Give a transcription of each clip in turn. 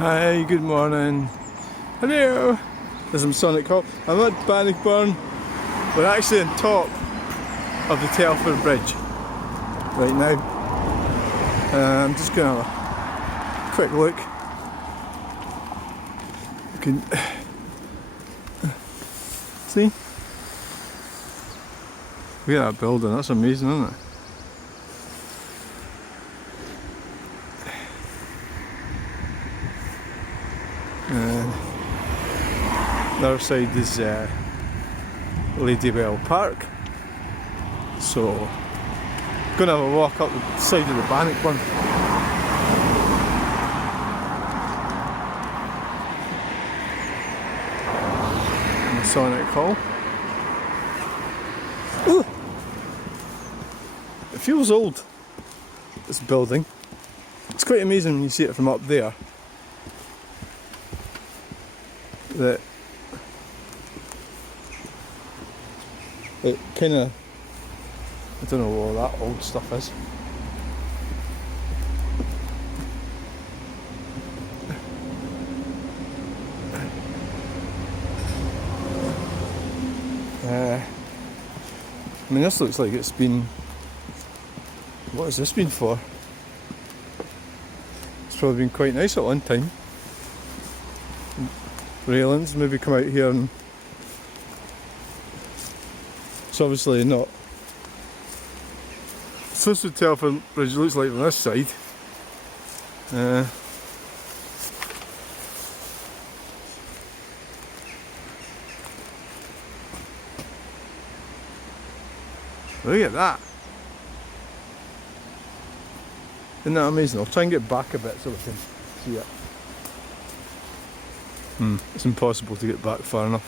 Hi, good morning. Hello. There's some sonic call. I'm at Bannockburn. We're actually on top of the Telford bridge right now. I'm just going to have a quick look. You can see? Look at that building, that's amazing, isn't it? And the other side is Ladywell Park. So, gonna have a walk up the side of the Bannockburn. Masonic Hall. Ooh. It feels old, this building. It's quite amazing when you see it from up there. That it kind of, I don't know what all that old stuff is. I mean, this looks like it's been, what has this been for? It's probably been quite nice at one time. Railings, maybe come out here, and it's obviously not. So this is what Telford Bridge looks like from this side. Look at that. Isn't that amazing? I'll try and get back a bit so we can see it. It's impossible to get back far enough.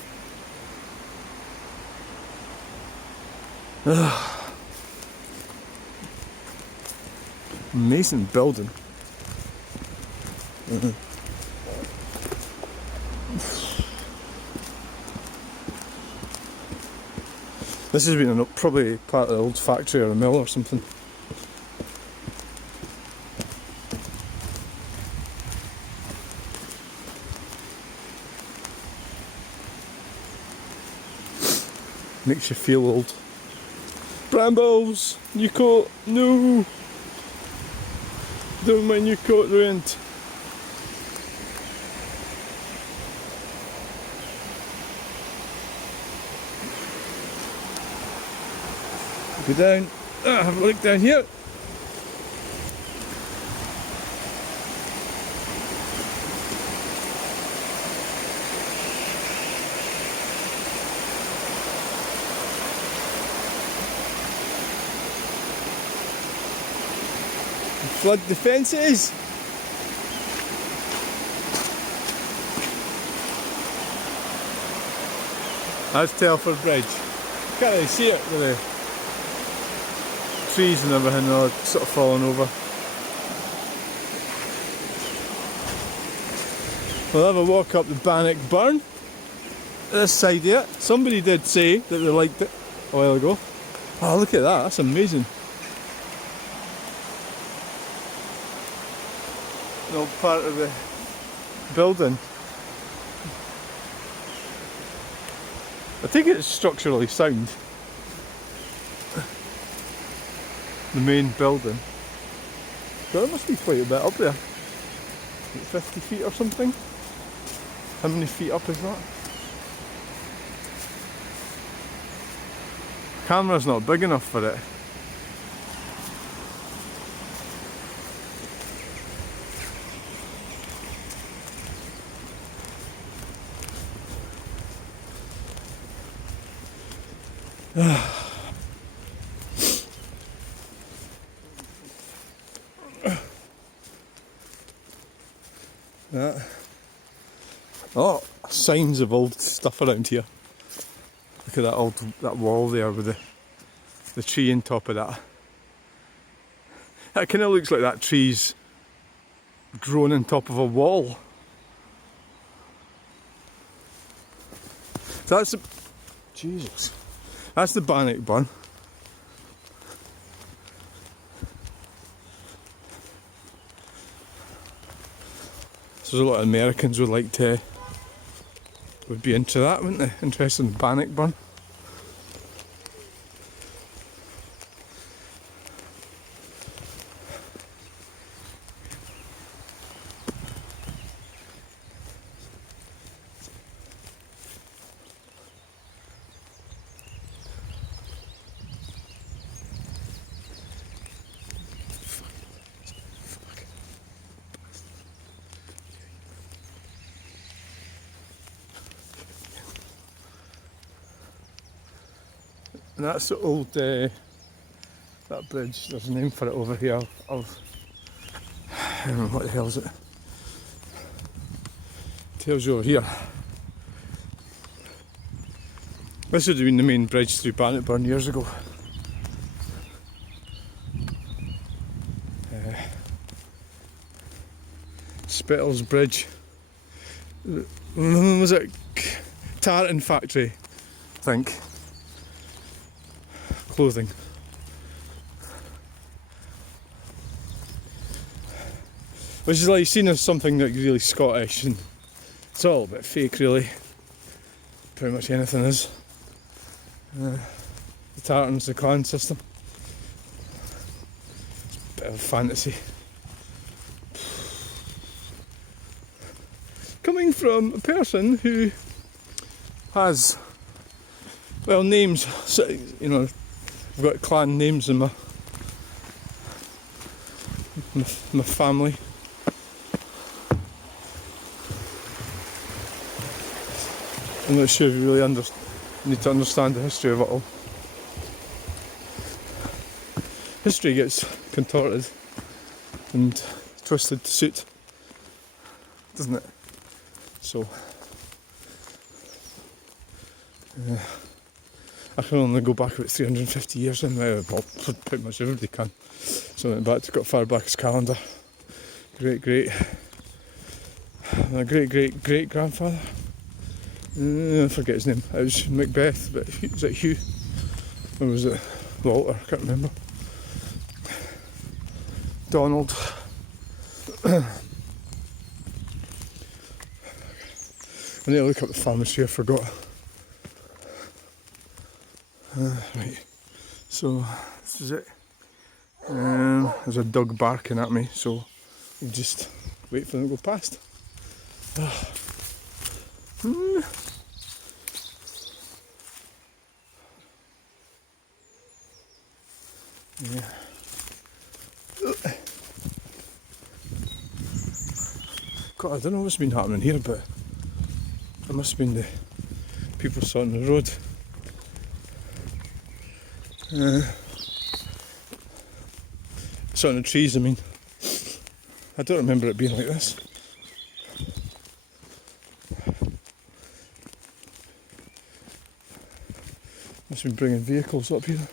Amazing building. This has been probably part of the old factory or a mill or something. Makes you feel old. Brambles! New coat! No! Don't my new coat ruined. Go down. Have a look down here. Flood defences. That's Telford Bridge. Can't really see it with the trees and everything are sort of falling over. We'll have a walk up the Bannockburn. This side here. Somebody did say that they liked it a while ago. Oh, look at that, that's amazing. An old part of the building. I think it's structurally sound. The main building. But it must be quite a bit up there. Like 50 feet or something. How many feet up is that? Camera's not big enough for it. Oh, signs of old stuff around here. Look at that wall there with the tree on top of that. That kind of looks like that tree's grown on top of a wall. So that's the, Jesus. That's the Bannockburn. There's a lot of Americans would be into that, wouldn't they? Interested in Bannockburn. And that's the old, that bridge, there's a name for it over here, I don't know what the hell is it? Tells you over here. This would have been the main bridge through Bannockburn years ago. Spittles Bridge. Was it tartan factory? I think. Clothing. Which is like seen as something like really Scottish, and it's all a bit fake really. Pretty much anything is. The tartan's the clan system. Bit of a fantasy. Coming from a person who has, well, names, so, you know, I've got clan names in my family. I'm not sure if you really need to understand the history of it all. History gets contorted and twisted to suit, doesn't it? So, I can only go back about 350 years in there. Well, pretty much everybody can. So I went back to got far back as calendar. My great grandfather. I forget his name. It was Macbeth, but was it Hugh? Or was it Walter? I can't remember. Donald. I need to look up the family tree, I forgot. Right, so this is it. There's a dog barking at me, so we'll just wait for them to go past. Yeah. God, I don't know what's been happening here, but it must have been the people sorting the road. Sorting the trees, I mean. I don't remember it being like this. Must have been bringing vehicles up here.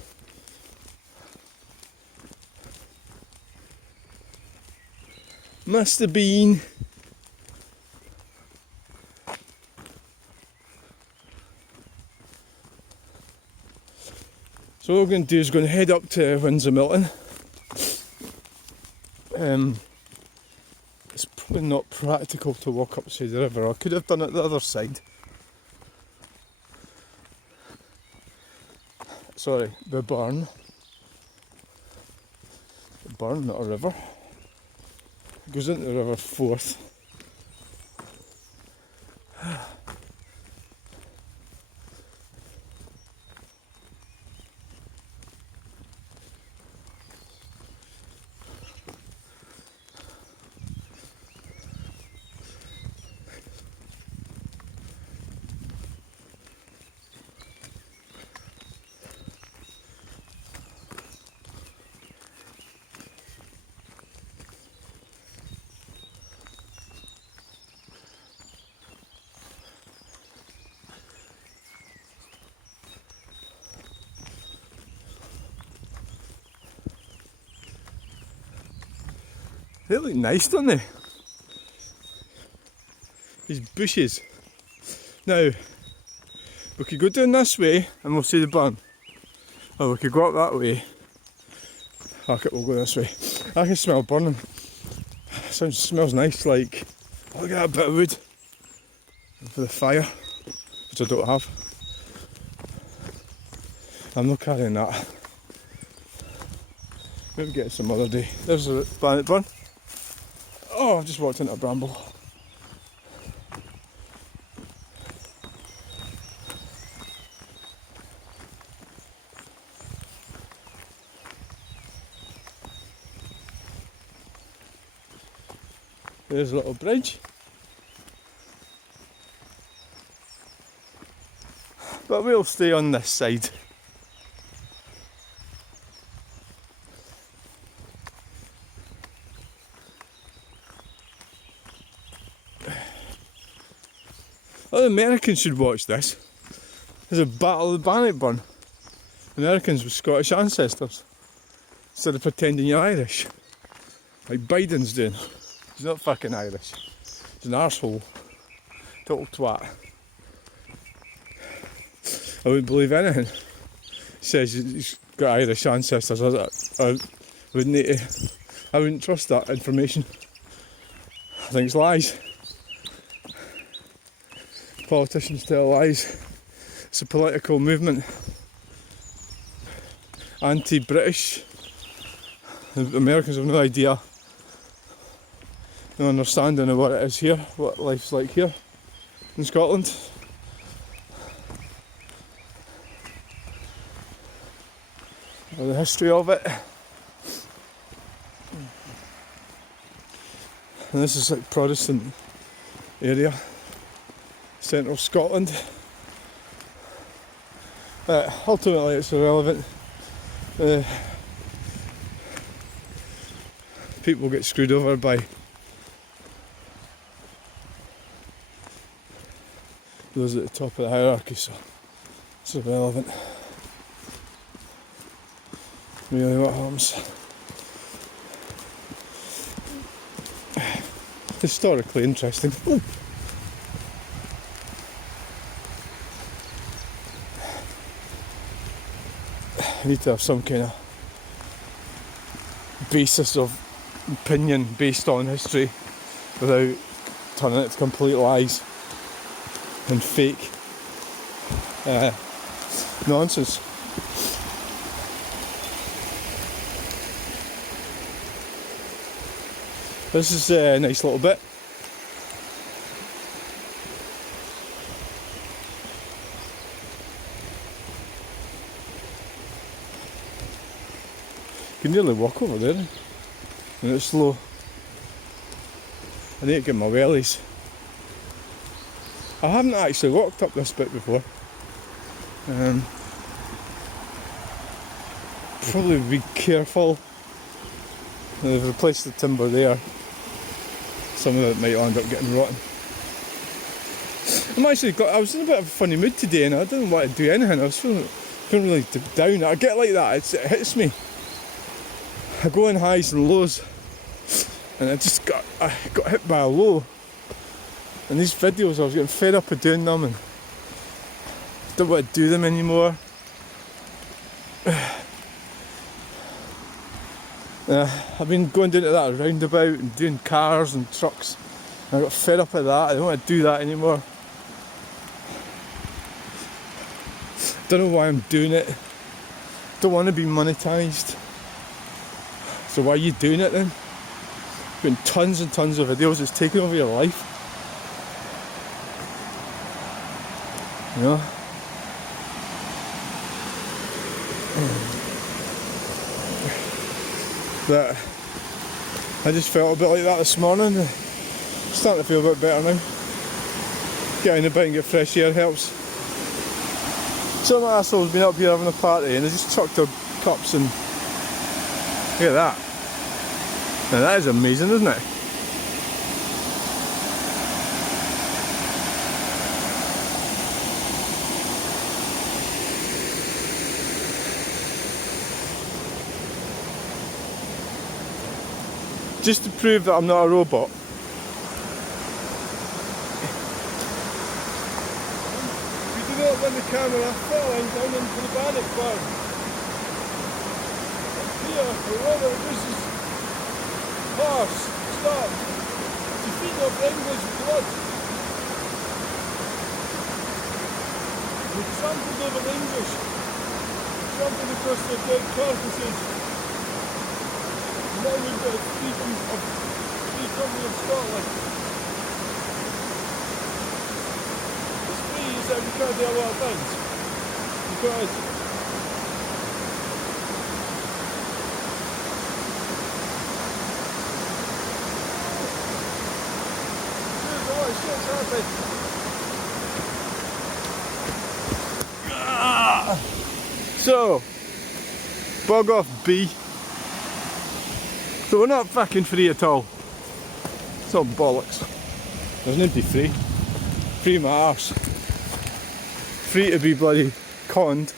Must have been. So what we're going to do is going to head up to Windsor Milton. It's probably not practical to walk up the river. I could have done it the other side. Sorry, the burn. The burn, not a river. It goes into the River Forth. They look nice, don't they? These bushes. Now, we could go down this way and we'll see the burn. Or we could go up that way. Okay, we'll go this way. I can smell burning. Smells nice, like Look at that bit of wood for the fire, which I don't have. I'm not carrying that. Maybe get it some other day. There's a Bannockburn. Oh, I've just walked into a bramble. There's a little bridge. But we'll stay on this side. Oh, the Americans should watch this. There's a battle of the Bannockburn. Americans with Scottish ancestors. Instead of pretending you're Irish. Like Biden's doing. He's not fucking Irish. He's an arsehole. Total twat. I wouldn't believe anything. He says he's got Irish ancestors. I wouldn't trust that information. I think it's lies. Politicians tell lies. It's a political movement. Anti-British. The Americans have no idea. No understanding of what it is here, what life's like here in Scotland. Or the history of it. And this is like Protestant area, central Scotland. Ultimately it's irrelevant. People get screwed over by those at the top of the hierarchy, so it's irrelevant. Really what happens. Historically interesting. Ooh. I need to have some kind of basis of opinion based on history without turning it to complete lies and fake nonsense. This is a nice little bit. You can nearly walk over there, and it's slow. I need to get my wellies. I haven't actually walked up this bit before. Probably be careful. They've replaced the timber there. Some of it might end up getting rotten. I was in a bit of a funny mood today and I didn't want to do anything. I was feeling really down. I get like that, it hits me. I go in highs and lows. And I got hit by a low. And these videos, I was getting fed up of doing them and don't want to do them anymore. I've been going down to that roundabout and doing cars and trucks. And I got fed up of that. I don't want to do that anymore. Don't know why I'm doing it. Don't want to be monetised. So why are you doing it then? Putting tons and tons of videos, it's taking over your life. You know? But I just felt a bit like that this morning. Starting to feel a bit better now. Getting about and get fresh air helps. Some asshole's been up here having a party and they just chucked their cups and look at that. Now that is amazing, isn't it? Just to prove that I'm not a robot. We do not run the camera falling down into the Bannockburn. Here, the Rover, this is horse, stop. Your feet of English blood. We trampled over the English, trampled across their dead carcasses. Now we've got freedom of free country of Scotland. It's free, is that we can't do a lot of things. Because there's a lot of shit's happened. So, bug off B. So we're not fucking free at all. It's all bollocks. There's nobody free. Free my arse. Free to be bloody conned.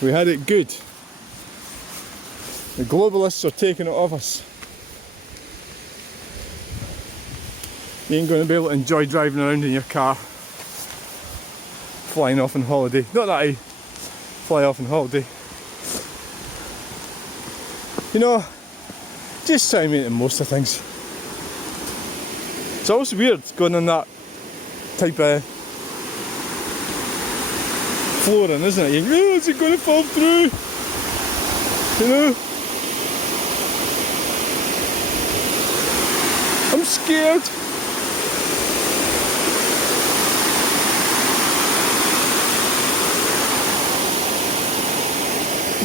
We had it good. The globalists are taking it off us. You ain't going to be able to enjoy driving around in your car. Flying off on holiday. Not that I fly off on holiday. You know, just try and make the most of things. It's always weird going on that type of flooring, isn't it? You think, oh, is it going to fall through? You know? I'm scared.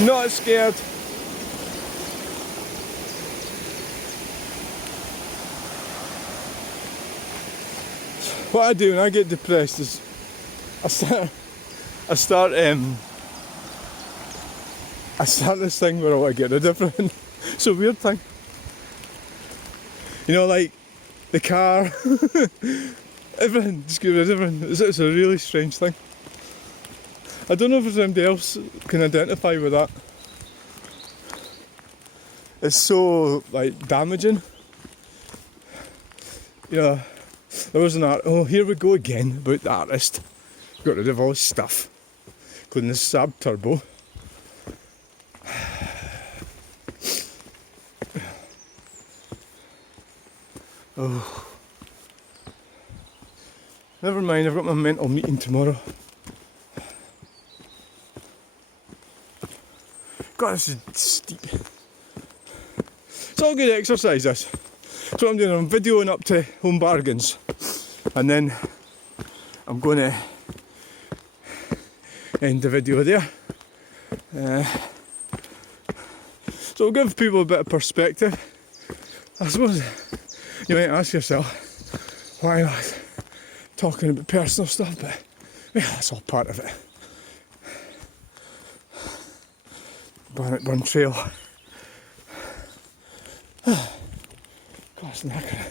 Not scared. What I do when I get depressed is I start this thing where I want to get rid of everything. It's a weird thing. You know, like the car, everything, just get rid of everything. It's a really strange thing. I don't know if anybody else can identify with that. It's so, like, damaging. You know, there was an art, oh, here we go again, about the artist. Got rid of all his stuff, including the Saab Turbo. Oh. Never mind, I've got my mental meeting tomorrow. God, this is steep. It's all good exercise, this. That's what I'm doing. I'm videoing up to Home Bargains. And then I'm going to end the video there. So it'll give people a bit of perspective. I suppose you might ask yourself, why not talking about personal stuff? But yeah, that's all part of it. Bannockburn Trail. God, it's knackered.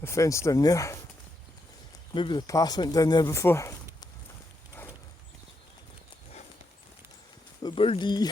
The fence down there. Maybe the path went down there before. The birdie.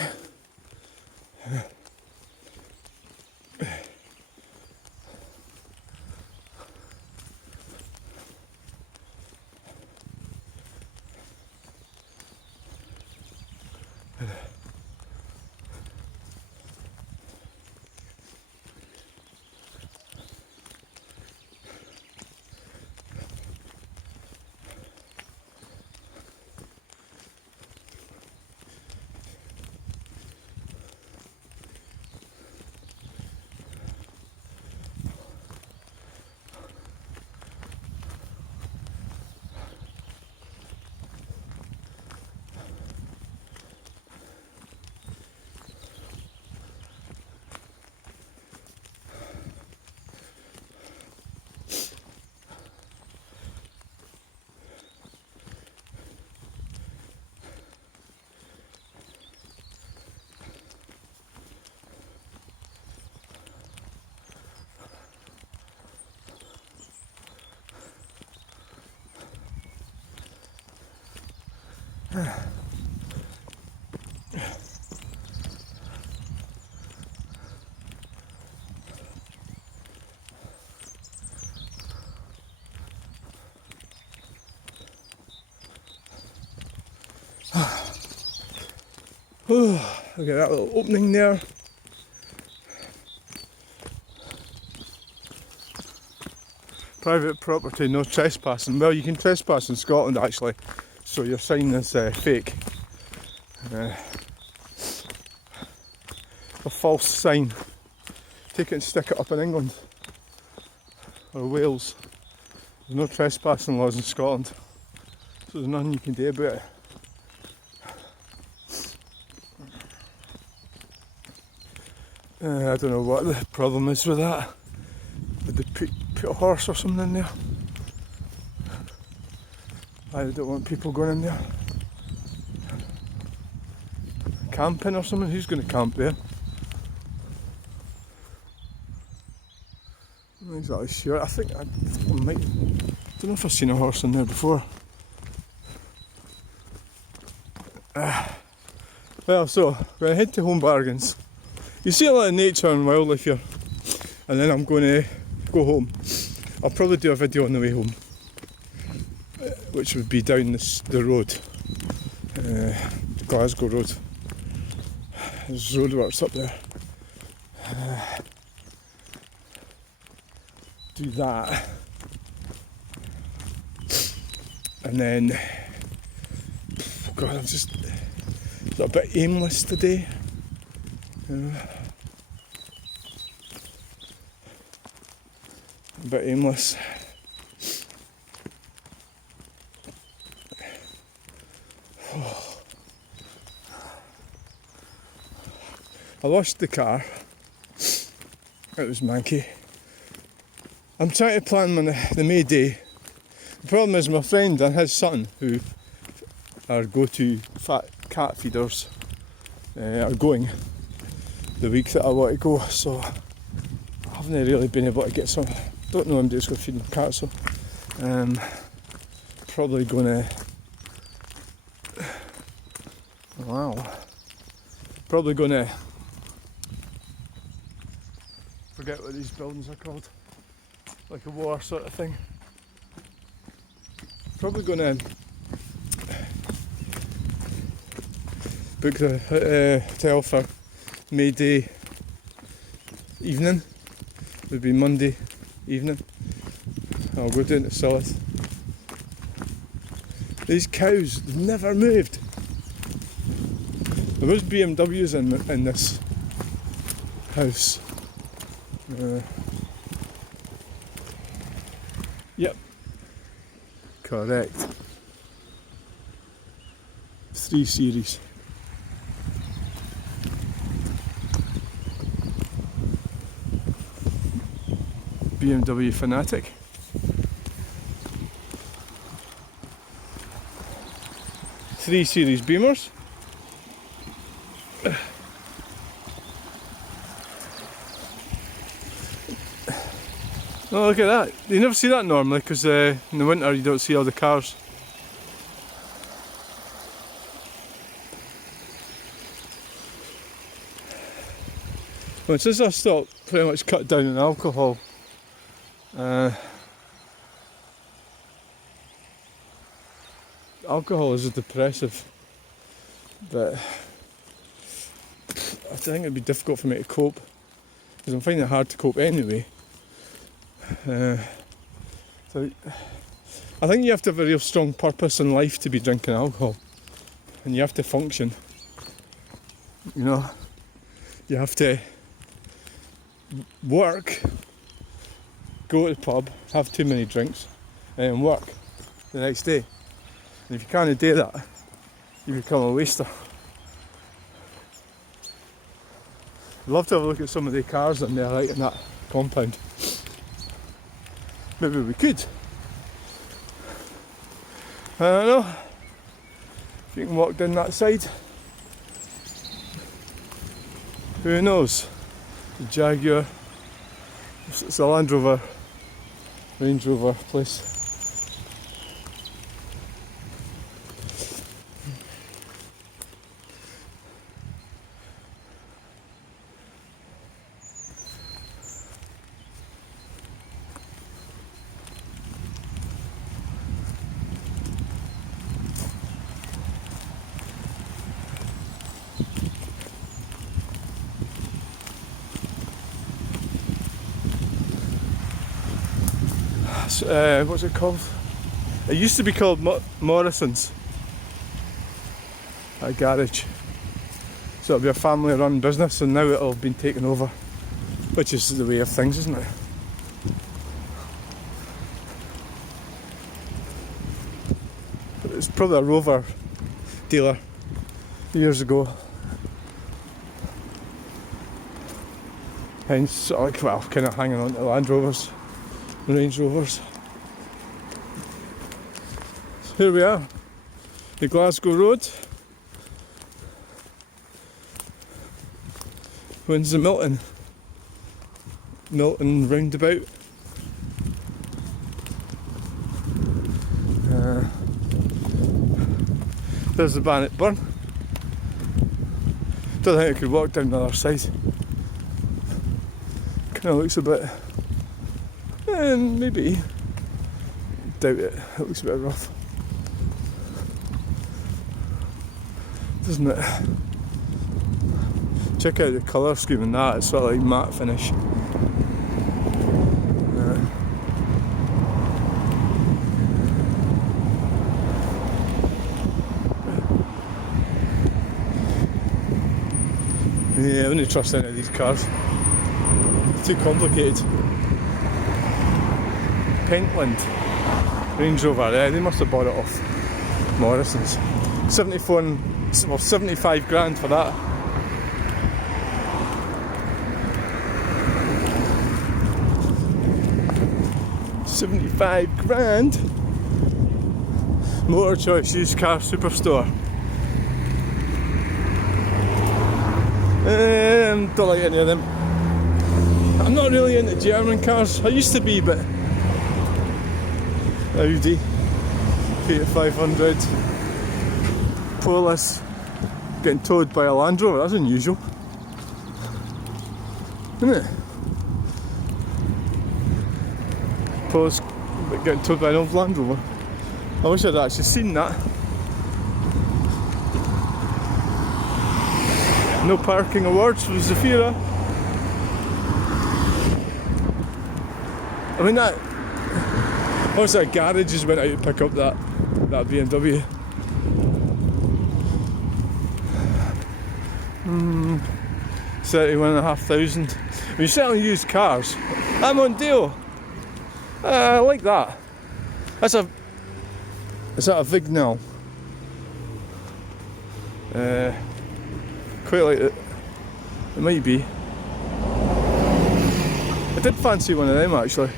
Oh, look at that little opening there. Private property, no trespassing. Well, you can trespass in Scotland actually, so your sign is fake. A false sign. Take it and stick it up in England or Wales. There's no trespassing laws in Scotland, so there's nothing you can do about it. I don't know what the problem is with that. Did they put a horse or something in there? I don't want people going in there. Camping or something? Who's going to camp there? I'm not exactly sure. I think I might. Don't know if I've seen a horse in there before. Well, so we're going to head to Home Bargains. You see a lot of nature and wildlife here, and then I'm going to go home. I'll probably do a video on the way home, which would be down the road, the Glasgow road. There's roadworks up there. Do that, and then, God, I'm just a bit aimless today. A bit aimless. I lost the car. It was manky. I'm trying to plan the May Day. The problem is my friend and his son, who are go-to fat cat feeders, are going the week that I want to go, so I haven't really been able to get some. Don't know, I'm just going to feed my cat, so probably going to. Wow. Probably going to. Forget what these buildings are called. Like a war sort of thing. Probably going to book the hotel for May Day evening. Would be Monday evening. I'll go down to South. These cows, they've never moved. There was BMWs in this house. Yep. Correct. 3 Series. BMW Fanatic. Three Series Beamers. Oh, look at that. You never see that normally because in the winter you don't see all the cars. Well, since I stopped pretty much cut down on alcohol, alcohol is a depressive, but I think it'd be difficult for me to cope because I'm finding it hard to cope anyway. So I think you have to have a real strong purpose in life to be drinking alcohol, and you have to function. You know, you have to work, go to the pub, have too many drinks, and then work the next day. And if you can't do that, you become a waster. I'd love to have a look at some of the cars in there, right, in that compound. Maybe we could. I don't know. If you can walk down that side. Who knows? The Jaguar. It's a Land Rover, Range Rover place. what's it called? It used to be called Morrison's, a garage. So it'll be a family run business, and now it'll have been taken over, which is the way of things, isn't it? But it's probably a Rover dealer years ago. Hence, like, well, kind of hanging on to Land Rovers, Range Rovers. So here we are, the Glasgow Road. When's the Milton roundabout? There's the Bannockburn. Don't think I could walk down the other side. Kind of looks a bit, maybe, doubt it. It looks a bit rough, doesn't it? Check out the colour scheme in that. It's sort of like matte finish. Yeah, I wouldn't trust any of these cars. It's too complicated. Pentland Range Rover, they must have bought it off Morrison's. 75 grand for that. £75 grand. Motochoice used car superstore. Don't like any of them. I'm not really into German cars. I used to be, but Audi, Fiat 500, Polis, getting towed by a Land Rover. That's unusual, isn't it? Polis getting towed by an old Land Rover. I wish I'd actually seen that. No parking awards for Zafira. I mean, that obviously our garages went out to pick up that BMW. £31,500. When you're selling used cars, I'm on deal. I like that. Is that a Vignal? Quite like it. It might be. I did fancy one of them actually.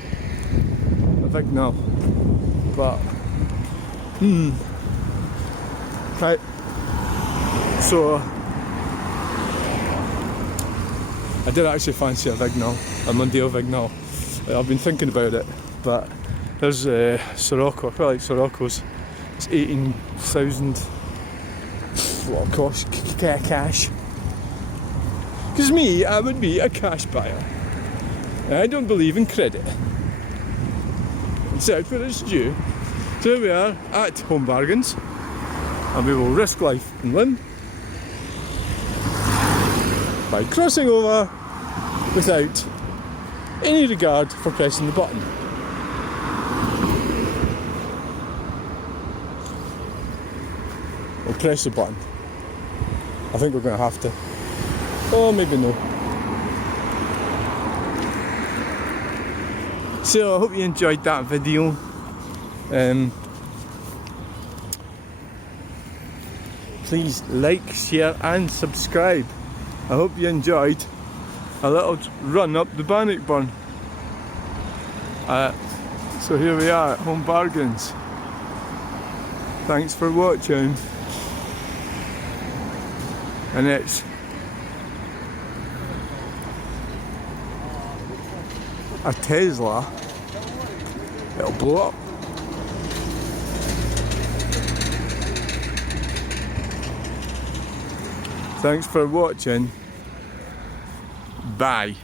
A Vignal. But right. So I did actually fancy a Vignal, a Mondeo Vignal. I've been thinking about it, but there's Sirocco. I quite like Siroccos. It's 18,000. What cost cash? Because me, I would be a cash buyer. I don't believe in credit. It's out where it's due. So here we are at Home Bargains, and we will risk life and limb by crossing over without any regard for pressing the button. We'll press the button. I think we're going to have to. Oh, maybe no. So I hope you enjoyed that video. Please like, share and subscribe. I hope you enjoyed a little run up the Bannockburn. So here we are at Home Bargains. Thanks for watching. And it's a Tesla. It'll blow up. Thanks for watching. Bye.